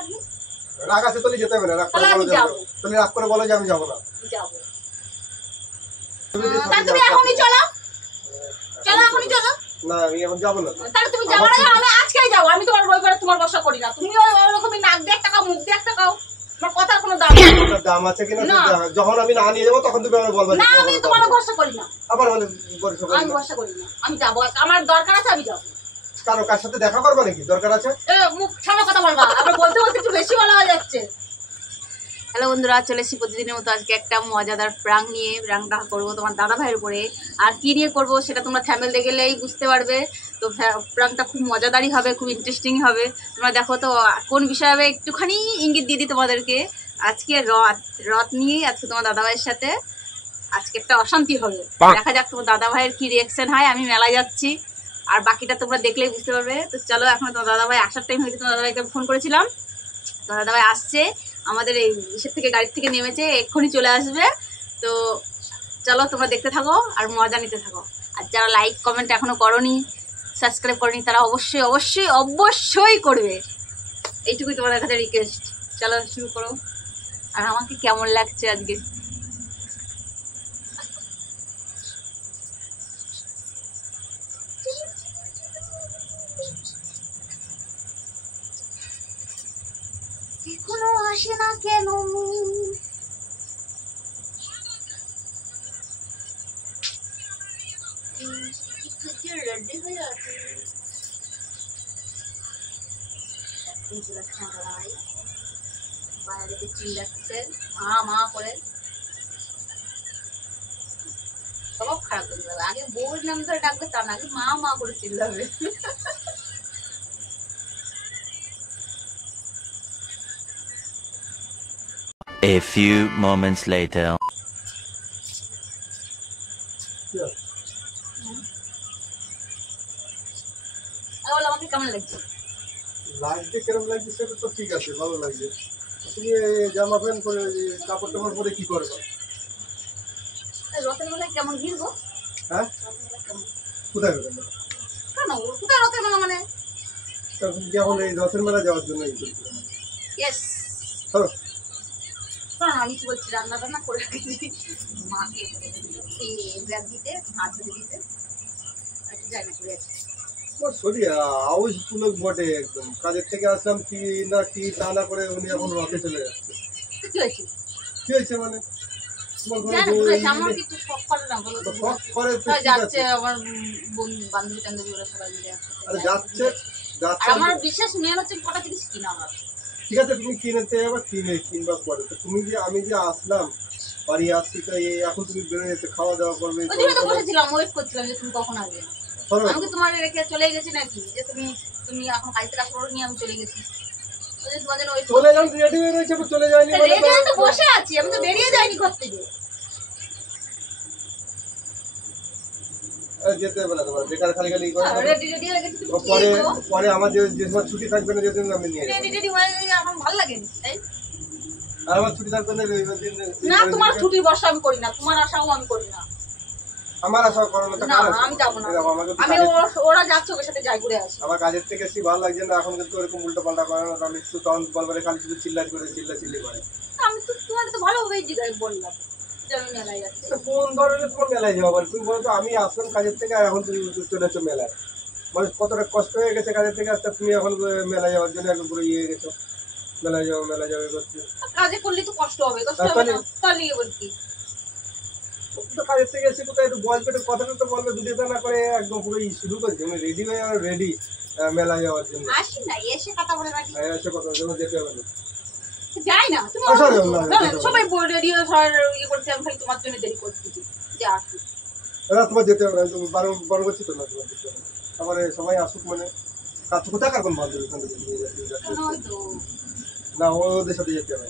রাখবি? রাগ আছে তাহলে যেতে হবে না, রাগ করে বলো যাবো, তুমি রাগ করে বলো যে আমি যাবো না। যাবো। তাহলে তুমি এখনই চলো, চলো এখনই চলো। না আমি এখন যাবো না। তাহলে তুমি যাবার আগে আমি আজকেই যাবো। আমি তোমার রবিবারে তোমার বসা করি না। তুমি ওরকমই নাক দিয়ে একটা খাও, মুখ দিয়ে একটা খাও, তোমার কথার কোনো দাম নেই। দাম আছে কিনা যখন আমি না নিয়ে যাবো তখন তুমি আমার বলবা। না আমি তোমার বসা করি না। আবার বলে আমি বসা করি না, আমি যাবো, আমার দরকার আছে আমি যাবো। কারো কার সাথে দেখা করবো নাকি? দরকার আছে? মুখ সামনে কথা বলবা, আবার বলতে বলতে একটু বেশি বলা হয়ে যাচ্ছে। হ্যালো বন্ধুরা, চলে এসেছি প্রতিদিনের মতো আজকে একটা মজাদার প্রাঙ্ক নিয়ে। প্রাঙ্কটা করবো তোমার দাদা ভাইয়ের উপরে। আর কি নিয়ে করবো সেটা তোমরা থাম্বনেল দেখে গেলেই বুঝতে পারবে। তো প্রাঙ্কটা খুব মজাদারই হবে, খুব ইন্টারেস্টিং হবে। তোমরা দেখো তো কোন বিষয় হবে, একটুখানি ইঙ্গিত দিয়ে দিই তোমাদেরকে। আজকে রথ নিয়েই আজকে তোমার দাদা ভাইয়ের সাথে আজকে একটা অশান্তি হবে। দেখা যাক তোমার দাদা ভাইয়ের কি রিয়াকশন হয়। আমি মেলায় যাচ্ছি, আর বাকিটা তোমরা দেখলেই বুঝতে পারবে। তো চলো, এখন তোমার দাদা ভাই আসার টাইম হয়েছে। তোমার দাদা ভাইকে ফোন করেছিলাম, তোমার দাদা ভাই আসছে, আমাদের এই ইসের থেকে গাড়ির থেকে নেমেছে, এক্ষুনি চলে আসবে। তো চলো তোমরা দেখতে থাকো আর মজা নিতে থাকো। আর যারা লাইক কমেন্ট এখনো করনি, সাবস্ক্রাইব করনি, তারা অবশ্যই অবশ্যই অবশ্যই করবে। এইটুকুই তোমাদের কাছে রিকোয়েস্ট। চলো শুরু করো। আর আমাকে কেমন লাগছে আজকে এখনো আসে না কেন? রেডি হয়ে আছে বাইরে চিল্লাচ্ছে মা মা করে, সব খারাপ করে দেবে। আগে বউর নাম ধরে ডাকবে, তা না, আগে মা মা করে চিল্লাবে। A few moments later. আমাকে কেমন লাগছে? লাগছে কেমন লাগছে সেটা তো ঠিক আছে, ভালো লাগছে। তুমি জামা প্যান্ট পরে কাপড় টাপড় পরে কি করবে? রথের মেলায় কেমন ঘিরবো? হ্যাঁ কোথায় গেল? কেন কোথায় রথের মেলা মানে? যখন এই রথের মেলা যাওয়ার জন্য এই করছিলাম। ইয়েস। আমি কি বলছি, রান্না বান্না করে রেখেছি মাকে ব্যাগ দিতে, হাত ধরে দিতে, জায়গা করে আছে। সরি আউশ পুলক বটে একদম। কাজের থেকে আসলাম কি না কি তা না করে উনি এখন রথে চলে যাচ্ছে। কি হয়েছে? কি হয়েছে মানে? আমার কিছু শখ করে না, বলো তো। শখ করে যাচ্ছে আমার বান্ধবী টান্ধবী ওরা সবাই মিলে যাচ্ছে। আমার বিশেষ মেয়ে হচ্ছে কটা জিনিস কিনা আমার। ঠিক আছে তুমি কিনেতে আবার কিনবা পরে। তো তুমি যে আমি যে আসলাম বাড়ি আসছি, তো এখন তুমি বেরোয় যেতে খাওয়া দাওয়া করবে। ওই জন্য তো বসেছিলাম, ওয়েট করছিলাম যে তুমি কখন আসবে। আমি কি তোমার রেখে চলে গেছি নাকি যে তুমি এখন কাজ থেকে আসলে নিয়ে আমি চলে গেছি? চলে যান, রেডি হয়ে রয়েছে, চলে যায়নি তো বসে আছি, আমি তো বেরিয়ে যাইনি ঘর থেকে। যেতে হবে না তোমার, বেকার খালি খালি রেডি রেডি হয়ে গেছি। পরে আমার যে সময় ছুটি থাকবে না যেদিন আমি নিয়ে রেডি রেডি হয়ে গেছি, আমার ভালো লাগে তাই। আর আমার ছুটি থাকবে না না, তোমার ছুটির বর্ষা আমি করি না, তোমার আশাও আমি করি না। আমার আশা করো না, আমি যাবো না। আমি ওরা যাচ্ছে ওর সাথে যাই ঘুরে আসি। আমার কাজের থেকে এসে ভালো লাগছে না এখন, কিন্তু এরকম উল্টো পাল্টা করে না। আমি একটু তখন বলবারে খালি শুধু চিল্লি করে। আমি তো তোমার তো ভালোভাবেই জিজ্ঞাসা বললাম যে আমি মেলায় যাচ্ছি। কোন ধরনের তোমার মেলায় যাবো বল? তুমি বলো তো আমি আসলাম কাজের থেকে আর এখন তুমি চলে যাচ্ছ মেলায়। মানে কতটা কষ্ট হয়ে গেছে কাজের থেকে আসতে, তুমি এখন মেলায় যাওয়ার জন্য একদম পুরো ইয়ে গেছো। মেলায় যাবে করছি। কাজে করলে তো কষ্ট হবে, কষ্ট হবে না তাহলে বলছি। তো কাজের থেকে এসে কোথায় একটু বলবে, একটু কথাটা তো বলবে, দুটো না করে একদম পুরো শুরু করছি। আমি রেডি হয়ে রেডি মেলায় যাওয়ার জন্য। আসি না, এসে কথা বলে রাখি। এসে কথা জন্য যেতে হবে না। যাই না, তুমি সবাই রেডি হয়ে ইয়ে করছে, আমি খালি তোমার জন্য দেরি করছি যে আসি। তোমার যেতে হবে না, তুমি বারণ করছি তো না তোমার যেতে হবে। তারপরে সবাই আসুক, মানে কাজ কোথায় কার কোন বান্ধবী না, ওদের সাথে যেতে হবে।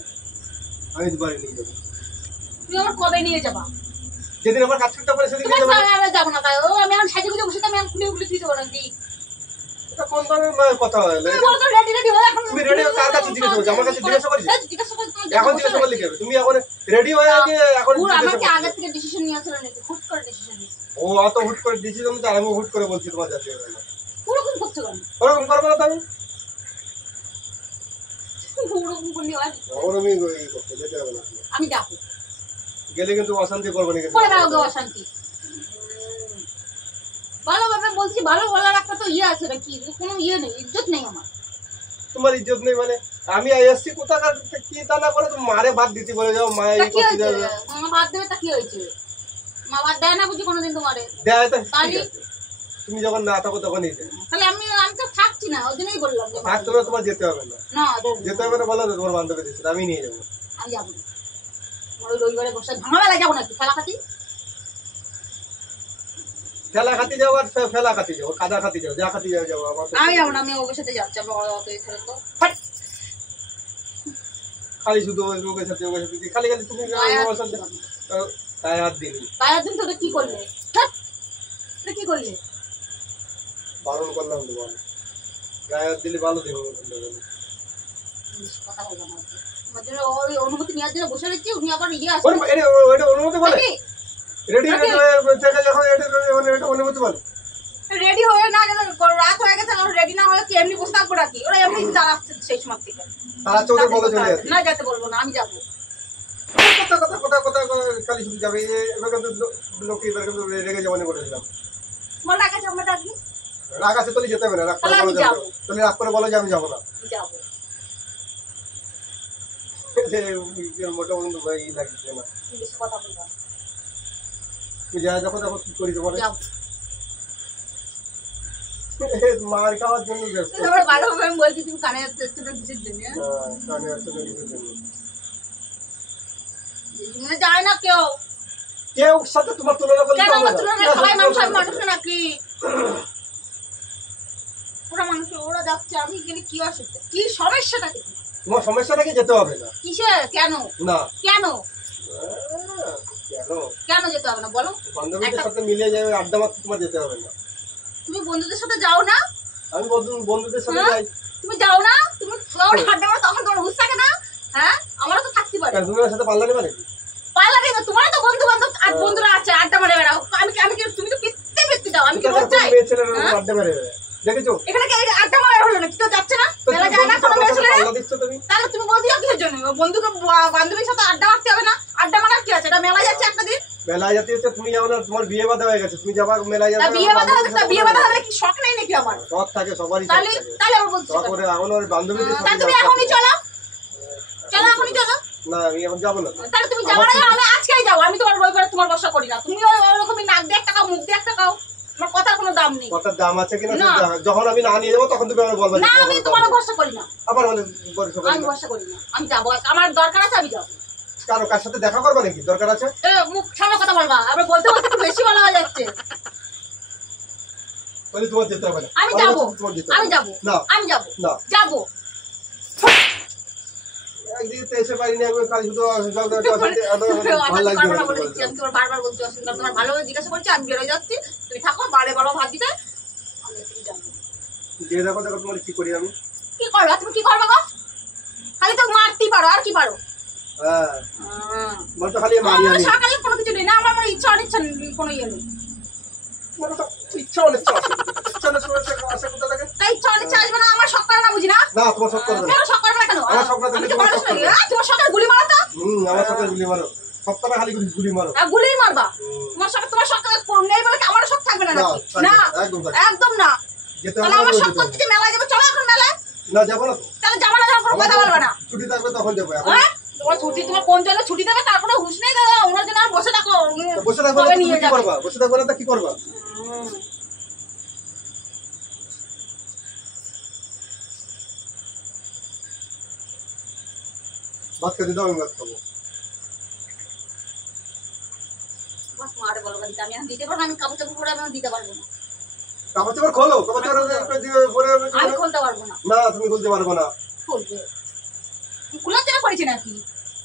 আমি বাড়ি নিয়ে যাবো। তুমি আমার কবে নিয়ে যাবা? যেদিন আমার কাজ করতে পারে সেদিন নিয়ে যাবো। আমি যাবো না, তাই আমি এখন সাজে গুজে বসে, আমি এখন খুলে খুলে দিতে পারো না। এটা কোন ধরনের কথা হলো? তুমি রেডি হয়ে কার কাছে জিজ্ঞাসা করছো? আমার কাছে জিজ্ঞাসা করছো? এখন জিজ্ঞাসা করলে কি হবে? তুমি এখন রেডি হয়ে আগে এখন আগে থেকে ডিসিশন নিয়েছিল নাকি? হুট করে ডিসিশন নিয়েছি। ও অত হুট করে ডিসিশন তো আমি হুট করে বলছি তোমার যেতে হবে না। ওরকম করছো কেন? ওরকম করবো না তো আমি। এরকম করলে হয়? এখন আমি এই করতে যেতে হবে না। আমি যাবো, গেলে কিন্তু অশান্তি করবো না কিন্তু। করে দাও গো অশান্তি। ভালোভাবে বলছি, ভালো বলার একটা তো ইয়ে আছে নাকি? কোনো ইয়ে নেই, ইজ্জত নেই আমার। তোমার ইজ্জত নেই মানে? আমি এসছি কোথাকার কি তা না করে তুমি মারে ভাত দিতে বলে যাও, মা তা এই কি করতে হয়েছে? যাবে। মা ভাত দেবে তা কি হয়েছে? মা ভাত দেয় না বুঝি কোনোদিন তোমারে? দেয় তো তাহলে? ঠিক আছে। তুমি যখন না থাকো তখনই দেয়। তাহলে আমি তো থাকছি না, ওই জন্যই বললাম যে ভাত থাকতে দেবে। হবে, তোমার যেতে হবে না। না দেবো না। যেতে হবে না বলো তো, তোমার বান্ধবী দিচ্ছে, আমি নিয়ে যাবো। আমি যাবো না। আমার ওই রবিবারে বসে ভাঙা বেলায় যাবো নাকি খেলা খাতি? ফেলা খাতি যাও আর ফেলা খাতি যাও, কাদা খাতি যাও, যা খাতি যাও যাও। আমার আমি যাবো না, আমি ওকে সাথে যাচ্ছি। আমার অত এই ছেলে তো হাট! খালি শুধু ওকে সাথে খালি খালি তুমি আমার সাথে গায়ে হাত দিলি, তাই দিন তোকে কি করলে? ধ্যাৎ, এটা কি করলে? বারণ করলাম তো বল, গায়ে হাত দিলে ভালো দেবো। কথা বলবো না আজকে। আমার জন্য ওই অনুমতি নেওয়ার জন্য বসে রয়েছি, উনি আবার ইয়ে আসবে। এটা অনুমতি বলে? রেডি থেকে যখন এটা অনুমতি বলে? রেডি হয়ে না গেলে রাত হয়ে গেছে, রেডি না হয়ে কি এমনি বসে থাকবো নাকি? ওরা এমনি দাঁড়াচ্ছে সেই সময় থেকে। তারা চোখে বলে চলে যাচ্ছে। না যেতে বলবো না, আমি যাবো। কথা খালি শুধু যাবে। এবার কিন্তু লোকে এবার কিন্তু রেগে যাওয়ানি করেছিলাম। তোমার রাগ আছে, আমার ডাকি রাগ আছে তোলে যেতে হবে না, রাগ করে তাহলে আমি বলো যাবো। যাবো। তাহলে রাগ করে বলো যে আমি যাবো না। যাবো। মোটা বন্ধু ভাই লাগছে না। বেশি কথা বলবো না। তুই যা দেখো দেখো কি করি তোমার যাবো। মার খাওয়ার জন্য ব্যস্ত। তোমার ভালোভাবে আমি বলছি, তুমি কানে যাচ্ছে না কিসের জন্য? কানে আসছে না কিছুর জন্য। মানে যায় না কেউ। কেউ সাথে তোমার তুলনা করলে কেন তো হবে আমার না। তুলনায় সবাই মানুষ, আমি মানুষ না নাকি? ওরা মানুষ, ওরা যাচ্ছে, আমি গেলে কি অসুবিধা? কি সমস্যাটা কি? তোমার সমস্যাটা কি যেতে হবে না? কিসের? কেন? না কেন? কেন? কেন যেতে হবে না বলো? বান্ধবীদের সাথে মিলে যাবে আড্ডা মারতে, তোমার যেতে হবে না। তুমি বন্ধুদের সাথে যাও না? আমি বন্ধুদের সাথে হ্যাঁ? যাই। তুমি যাও না? তুমি হাড্ডা মারো, তখন তোমার বুঝ থাকে না? হ্যাঁ, আমারও তো থাকতে পারে। কেন, তুমি আমার সাথে পাল্লা নেবে নাকি? পালা নেই, তোমার তো বন্ধু বান্ধব আর বন্ধুরা আছে, আড্ডা মারে বেড়াও। আমি কি তুমি তো পিত্তে যাও, আমি কি রোজ যাই? মেয়ে ছেলেরা হ্যাঁ? আড্ডা মেরে বেড়ায়। দেখেছো? এখানে কি আড্ডা মারা হলো না? কেউ যাচ্ছে না? তো মেলা তুমি যায় না কোনো মেয়ে ছেলে? পাল্লা দিচ্ছ তুমি? তাহলে তুমি বলতে যাও কিসের জন্য? বন্ধুকে বান্ধবীর সাথে আড্ডা মারতে হবে না? আড্ডা মারার কি আছে? এটা মেলা যাচ্ছে একটা দিন। মেলায় যেতে হচ্ছে, তুমি যাও না, তোমার বিয়ে বাঁধা হয়ে গেছে, তুমি যাবা মেলায় তা যাবে। বিয়ে বাঁধা হবে, তা বিয়ে বাঁধা হবে কি শখ নেই নাকি আমার? শখ থাকে, সবারই শখ তাহলে থাকে। তাহলে আমার বলছি তারপরে এখন ওর বান্ধবীদের তা সাথে তুমি যাওয়া এখনই থাকে। চলো, চলো এখনই চলো। না আমি এখন যাবো না। তাহলে তুমি যাবো না, আমি আজকেই যাও। আমি তোমার বই করে তোমার বসা করি না। তুমি ওরকমই নাক দিয়ে একটা খাও, মুখ দিয়ে একটা খাও, আমার কথার কোনো দাম নেই। কথার দাম আছে কিনা না। যখন আমি না নিয়ে যাবো তখন তুমি আমার বলবা যে না, তোমার আমি কথা তোমার বলবো। ভরসা করি না। আবার বলে বলে সকালে আমি ভরসা করি না, আমি যাবো। আমার দরকার আছে, আমি যাবো। কারো কার সাথে দেখা করবা নাকি? দরকার আছে? মুখ সামনে কথা বলবা, আবার বলতে বলতে একটু বেশি বলা হয়ে যাচ্ছে। বলি তোমার যেতে হবে না। আমি যাবো, তোমার যেতে আমি হবে যাবো, না। আমি যাবো, না। যাবো। একদিকে তো এসে পারিনি, আমি কাল শুধু ভালো অশান্তি লাগছে করবো না না। বলে দিচ্ছি। আমি তোমার বারবার বলছি অশান্তি করো। তোমার ভালোভাবে জিজ্ঞাসা করছি, আমি বেরোয় যাচ্ছি, তুমি থাকো, বারে বারো ভাত দিতে। আমি এদিকে যাবো। যে দেখো দেখো তোমার কি করি আমি। কি করবা তুমি? কি করবা গো? খালি তো মারতেই পারো, আর কি পারো? হ্যাঁ বলতো খালি মারি আমার আমি। সকালে কোনো কিছু নেই না, আমার ইচ্ছা অনিচ্ছা কোনো ইয়ে নেই। তোমার তো ইচ্ছা অনেক আছে। ইচ্ছা না শুনে আসে কোথা থেকে? তাই ইচ্ছা অনিচ্ছা আসবে না, আমার শখ করে না বুঝি না? না তোমার সব করবে না। কেন শখ করবে না কেন? আমার শখ না আমি থাকলে কি তোমার মানুষ শখ নাকি? করবে। তোমার শখের গুলি মারো তো? আমার সাথে গুলি মারো। সপ্তাহে খালি গুলি মারো। গুলিই মারবা? তোমার শখ নেই বলে কি আমারও শখ থাকবে না নাকি? না, একদম থাকবে। একদম না। যেতে তাহলে হবে আমার না, শখ যেতে হবে করতে মেলায় যাবো, চলো এখন মেলায়। না যাবো না তো। তাহলে যাবো না, যাবো, কোনো কথা বলবে না। ছুটি থাকবে তখন যাবো। এখন হ্যাঁ? তোমার ছুটি, তোমার কোন জন্য ছুটি দেবে তারপরে হুঁশ নেই দাদা, ওনার জন্য আর বসে থাকো। তো বসে থাকবে না কবে তো নিয়ে তুমি কি যাবে? করবা? বসে থাকবে না তো কি করবা? ভাত খেতে দাও, আমি ভাত খাবো। বাস মারে বলো দিতে, আমি এখন দিতে পারবো না, আমি কাপড় চাপড় পরে আমি দিতে পারবো না। কাপড় চাপড় খোলো, কাপড় চাপড় পরে আমি খুলতে পারবো না। না তুমি খুলতে পারবো না। খুলবে খোলার জন্য করেছি নাকি?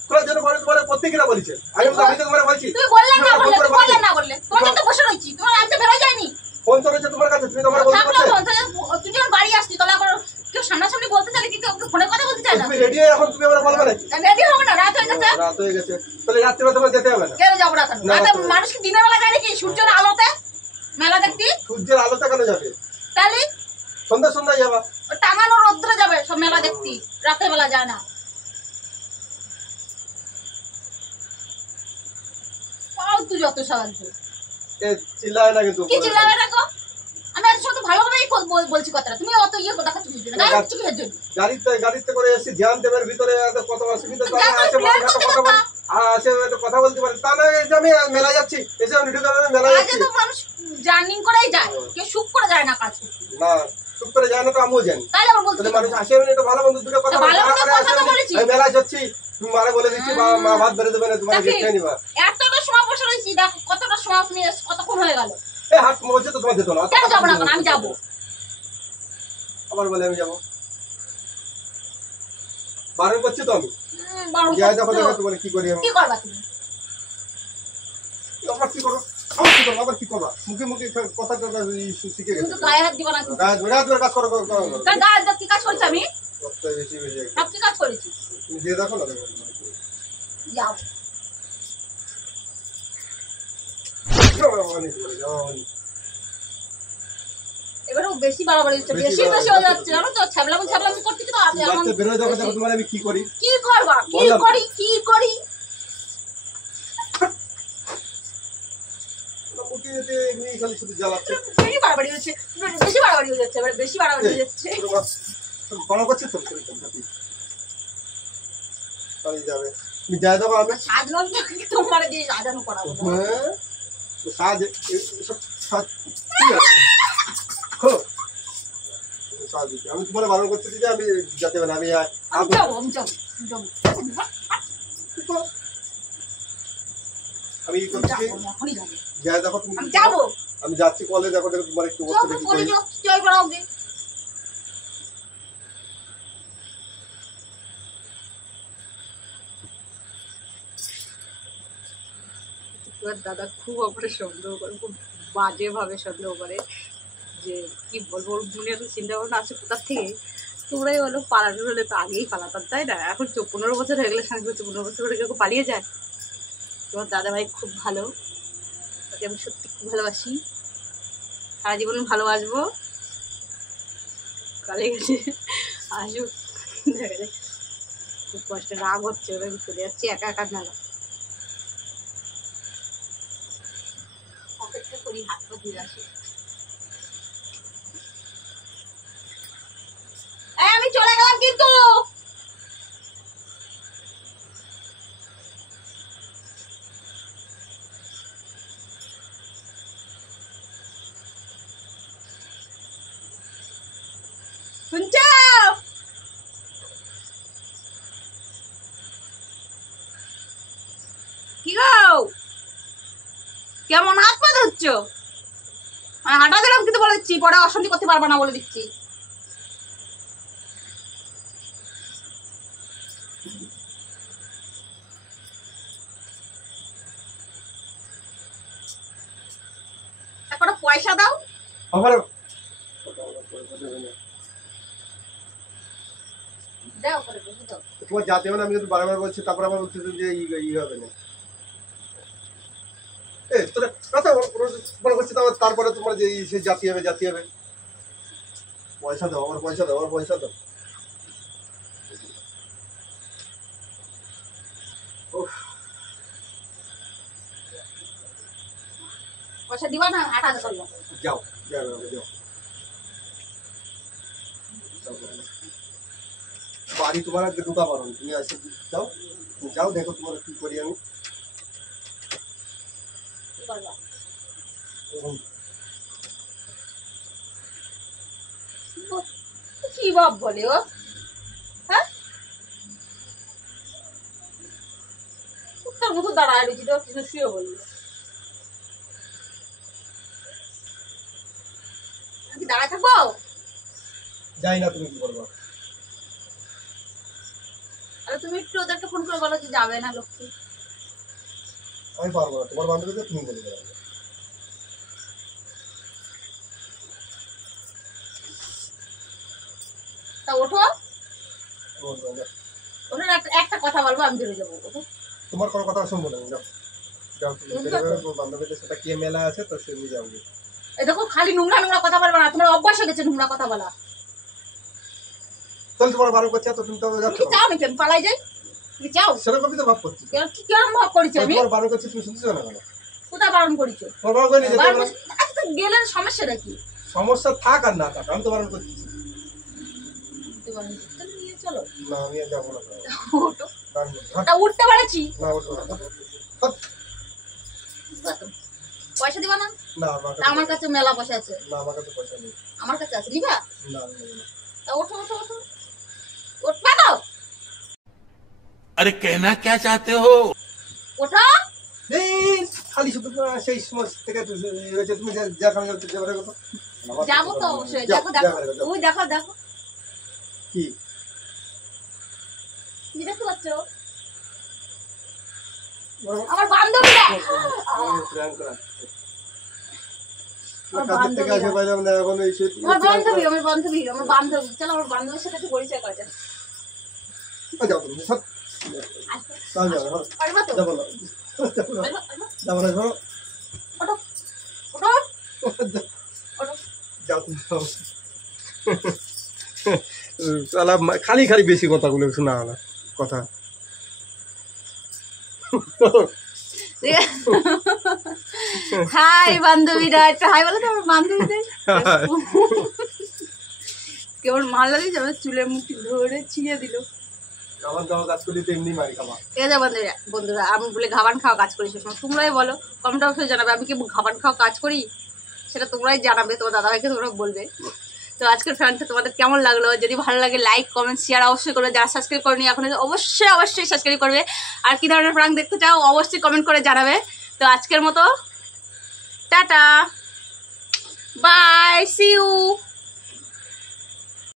খোলার জন্য পরে তোমার প্রত্যেকেরা বলছে। আমি তো তোমার বলছি। তুমি বললে না বললে, ফোন তুমি বললে না বললে, তোমার জন্য তো বসে রয়েছি, তোমার আমি তো বেরোয় যাইনি। ফোন তো রয়েছে তোমার কাছে, তুমি তোমার বলতে থাকলো পারছো। ফোন, তুই যখন বাড়ি আসছি তাহলে আবার কেউ সামনাসামনি বলতে চাইলে কি কেউ ফোনে কথা বলতে চায় না? তুমি রেডি হয়ে এখন তুমি আমার বলবে নাকি? রেডি হবে না, রাত হয়ে গেছে। রাত হয়ে গেছে, তাহলে রাত্রিবেলা তোমার যেতে হবে না। কেন যাবো না কেন? না, রাতে তো- মানুষ কি দিনের বেলা যায় নাকি সূর্যের আলোতে মেলা দেখতি? সূর্যের আলোতে কেন যাবে? তাহলে সন্ধ্যা সন্ধ্যায় যাবা। টাঙানো রোদ্রে যাবে সব মেলা দেখতি, রাতের বেলা যায় না। ফালতু যত সাহায্য। এ চিল্লায় না কিন্তু কি চিল্লাবে না গো? আমি এর সাথে ভালোভাবেই বলছি কথাটা, তুমি অত ইয়ে দেখাচ্ছ কিছু না, গায়ে কিছু কিসের জন্য? গাড়িতে করে এসে জ্যাম দেবের ভিতরে এত কত অসুবিধা, তারা আসে মানুষ এত কথা বলে, আসে একটু কথা বলতে পারে, তা না এই যে আমি মেলা যাচ্ছি, এসে আমি ভিডিও করে মেলা আগে যাচ্ছি। তো মানুষ জার্নিং করেই যায়, কেউ সুখ করে যায় না কাজ করতে। না চুপ করে যায় না তো আমিও জানি, তাহলে আমার বলতে তাহলে মানুষ আসে এমনি একটু ভালো মন্দ দুটো কথা তো ভালো মন্দ কথা তো বলেছি। আমি মেলায় যাচ্ছি, তুমি মারে বলে দিচ্ছি মা ভাত বেড়ে দেবে না, তোমার খেয়ে নিবা। এতটা সময় বসে রয়েছি, দেখো কতটা সময় আপনি কতক্ষণ হয়ে গেল। এই হাত বলছে তো তোমার যেত না, কেন যাবো না? এখন আমি যাবো। আবার বলে আমি যাবো, বারণ করছি তো আমি। বারণ যাই দেখো করছো। দেখো তোমার কি করি আমি। কি করবা তুমি? আবার কি করবো, আবার কি করবা, মুখে মুখে কথা শিখে তুমি গেছে। তো গায়ে হাত দিবা না কিন্তু। গায়ে ধরে কাজ করো, তার গায়ে হাত দিয়ে কি কাজ করেছি আমি? বেশি বেশি সব কি কাজ করেছি? তুমি দিয়ে দেখো না, দেখো যাও। এবারে ও বেশি বাড়াবাড়ি হচ্ছে, বেশি বেশি হয়ে যাচ্ছে, জানো তো? ছ্যাবলামি করতেছি তো আমি এখন। বেরোয় দেখো দেখো তোমার আমি কি করি। কি করবা? কি করি? মুখে যেতে এমনি খালি শুধু জ্বালাচ্ছে। বেশি বাড়াবাড়ি হচ্ছে, বেশি বাড়াবাড়ি হয়ে যাচ্ছে, এবারে বেশি বাড়াবাড়ি হয়ে যাচ্ছে। বড় করছে তো যাবে, তুমি যাই দেখো আমি সাজলাম তোমার দিয়ে সাজানো করাবো। হ্যাঁ সাজ সাজ কি আছে? খোলো সাজ দিতে আমি তোমার বারণ করছি যে আমি যেতে হবে না, আমি যাবো। আমি কি করছি এখনই যাবো। যাই দেখো তুমি, আমি যাবো। আমি যাচ্ছি কলে, দেখো দেখো তোমার একটু অবস্থা দেখি করি। জয় করাও গে। দাদা খুব ওপরে সন্দেহ করে, খুব বাজে ভাবে সন্দেহ করে, যে কি বলবো, ওর মনে এখন চিন্তা ভাবনা আছে কোথার থেকে। তোমরাই বলো, পালানোর হলে তো আগেই পালাতাম, তাই না? এখন 15 বছর হয়ে গেলে সঙ্গে 15 বছর করে কেউ পালিয়ে যায়? তোমার দাদা ভাই খুব ভালো, তাকে আমি সত্যি খুব ভালোবাসি, সারা জীবন ভালোবাসবো। কালে গেছে আসুক, দেখা যায়। খুব কষ্ট, রাগ হচ্ছে, ওরা চলে যাচ্ছে একা একা মেলা। অপেক্ষা করি, হাত পা ধুয়ে আসি। আমি চলে গেলাম কিন্তু। শুনছো? কি গো, কেমন হাত পা ধরছ? আমি হাঁটা দিলাম কিন্তু বলে দিচ্ছি, পরে অশান্তি করতে পারবা না বলে দিচ্ছি। একটা পয়সা দাও। আমার দাও করে বসে দাও। তোমার যাতে হবে না, আমি কিন্তু বারবার বলছি, তারপর আবার বলছি যে ই হবে না। তোরা কথা মনে করছি, তারপরে তোমার যে সে জাতি হবে। পয়সা দাও, আমার পয়সা দাও। পয়সা দিবা না? 8,000 করলাম। যাও। বাড়ি তোমার আজকে ঢুকা পারো, তুমি আসে যাও দেখো তোমার কি করি আমি। কি করবা? কি বাপ বলে ও? হ্যাঁ, তোর মতো দাঁড়ায় রয়েছি, তো কিছু শুয়ে বললো। আমি দাঁড়ায় থাকবো? যাই না, তুমি কি করবো? আরে তুমি একটু ওদেরকে ফোন করে বলো যে যাবে না লক্ষ্মী। আমি পারবো না, তোমার বান্ধবীকে তুমি বলে দেবে। তা ওঠো, ওনার একটা কথা বলবো, আমি বেরো যাবো। ওঠো। তোমার কোনো কথা শুনবো না, যাও তুমি বান্ধবীদের সাথে কে মেলা আছে তো সে নিয়ে যাও। এই দেখো, খালি নোংরা কথা বলবো না, তোমার অভ্যাস হয়ে গেছে নোংরা কথা বলা। তাহলে তোমার বারণ করছে তো তুমি তো যাচ্ছ। তুমি চাও নাকি আমি পালাই যাই? তুমি চাও? সেরকমই তো ভাব করছি। কিরম ভাব করেছি আমি? তোমার বারণ করছি, তুমি শুনছো না কেন? কোথায় বারণ করেছো? বারবার করে নিয়ে যেতে বারণ হবে না। করছি- আচ্ছা, তো গেলে সমস্যাটা কি? সমস্যা থাক আর না থাক, আমি তো বারণ করছি তুই বারণ করছিস, তাহলে নিয়ে চলো। না, আমি আর যাবো না। ওঠো। বারণ করছি। হাট, ওটা উঠতে পারছি। না, উঠবো না। হাট। পয়সা দিবা না? না, আমার তা আমার কাছে মেলা পয়সা আছে। না, আমার কাছে পয়সা নেই। আমার কাছে আছে, নিবা? না, আমি নেবো না। তা ওঠো ওঠো ওঠো। উঠবা তো? अरे कहना क्या चाहते हो? ওঠো। এই খালি শুধু সেই সময় থেকে তুমি যেখানে যাচ্ছ যাবে কত? যাবো তো অবশ্যই। যাও, দেখো দেখো। যাও, যাও। ওই দেখো দেখো। কি? কি দেখতে পাচ্ছ? আমার বান্ধবীরা। প্র্যাঙ্ক করা। আমার কাজের থেকে বান্ধবীরা। আসে বাইরে আমরা এখন এই সে- আমার বান্ধবী আমার বান্ধবী আমার বান্ধবী। চলো আমার বান্ধবীর সাথে একটু পরিচয় করা যাক। যাও তুমি, সব। আসো। যাও, যাও, যাও। পারবা তো? যাবো না। যাবো না। পারবা? পারবা? যাবো না, যাবো না। ওঠো। ওঠো। ওঠো। যাও তুমি, যাও। শালা খালি খালি বেশি কথাগুলো শোনা না কথা। ঠিক আছে? হাই বান্ধবীরা, একটা হাই বলো তো আমার বান্ধবীদের। কেমন মারলা দিয়েছে, আমার চুলের মুঠি ধরে ছিঁড়ে দিল। খাবার দাবার কাজ করলে তো এমনি মারি খাবার। ঠিক আছে বন্ধুরা, বন্ধুরা আমি বলে ঘাবান খাওয়া কাজ করি সবসময়। তোমরাই বলো, কমেন্ট অবশ্যই জানাবে আমি কি ঘাবান খাওয়া কাজ করি, সেটা তোমরাই জানাবে, তোমার দাদাভাইকে তোমরা বলবে। তো আজকের ফ্রেন্ডটা তোমাদের কেমন লাগলো? যদি ভালো লাগে লাইক কমেন্ট শেয়ার অবশ্যই করবে। যারা সাবস্ক্রাইব করেনি এখন অবশ্যই অবশ্যই সাবস্ক্রাইব করবে। আর কি ধরনের প্রাঙ্ক দেখতে চাও অবশ্যই কমেন্ট করে জানাবে। তো আজকের মতো টাটা, বাই, সি ইউ।